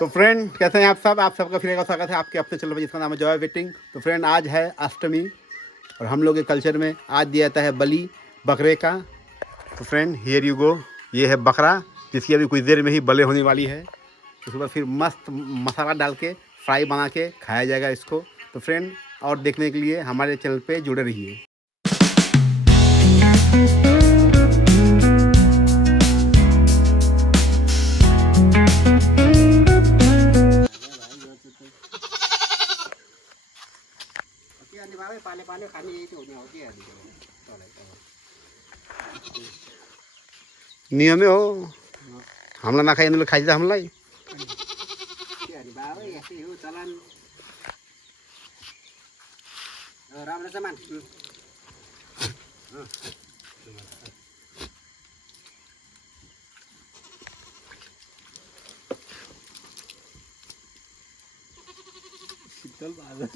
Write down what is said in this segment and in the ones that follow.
तो फ्रेंड कैसे हैं आप सब? आप सबका फिर एक स्वागत है आपके अपने चैनल पर जिसका नाम है जॉय वेटिंग। तो फ्रेंड आज है अष्टमी और हम लोग के कल्चर में आज दिया जाता है बलि बकरे का। तो फ्रेंड हियर यू गो, ये है बकरा जिसकी अभी कुछ देर में ही बले होने वाली है। उसके बाद फिर मस्त मसाला डाल के फ्राई बना के खाया जाएगा इसको। तो फ्रेंड और देखने के लिए हमारे चैनल पे जुड़े रहिए। पाले पाले खाने यही तो होती है नियम हो हमला ना खाई खाई हमलाई राम्रो सामान शीतल बाजार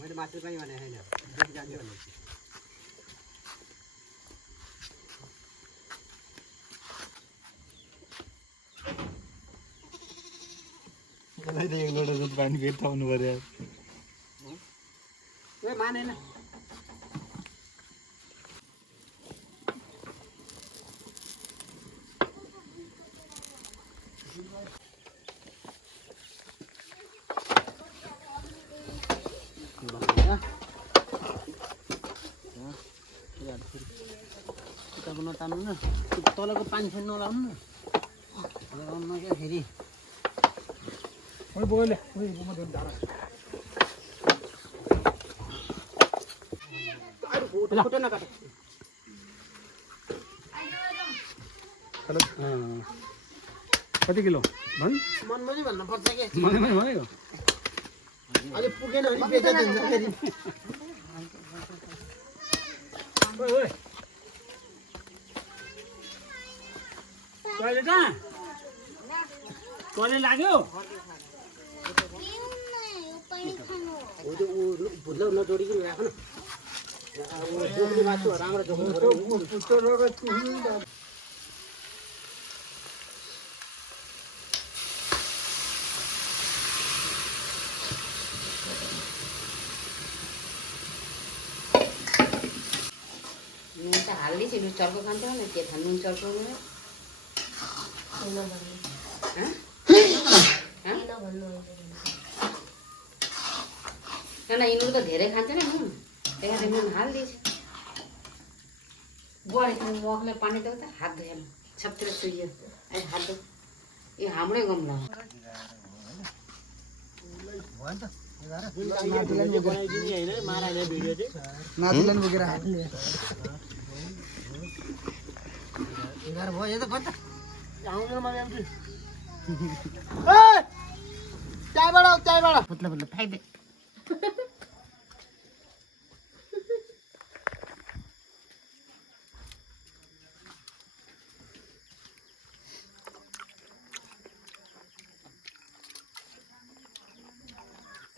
मैले मात्र पनि भने हैन दुई जान्छु भने मलाई त एक लोटा दुध पानी फेरि थाउनु पर्यो ए मानेन नतान्नु न तलको पानी फेरि नलाउनु न लाउनु क्या फेरि बोले कति किलो मनमै भन्नु पर्छ के मनमै भयो अहिले पुगेन भने बेचा दिन्छ फेरि ओइ कहिले कहाँ कहिले लाग्यो भुल्लो नजोडिकन राख न मासु राम्रो हाल्दैछ चर्को खान्छ होला के खानु चर्को यिनीहरू त धेरै खान्छ नि नुन त्यही कारण नुन हालिदिएछ गएछ मगले पानी दो त हात धोएर सबतिर सुइयो अहिले हात धो यो हाम्रै गमला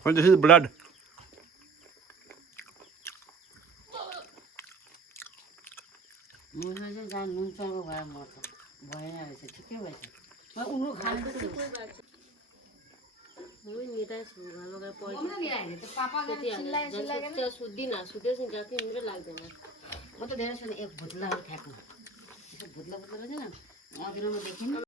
Well, this is blood.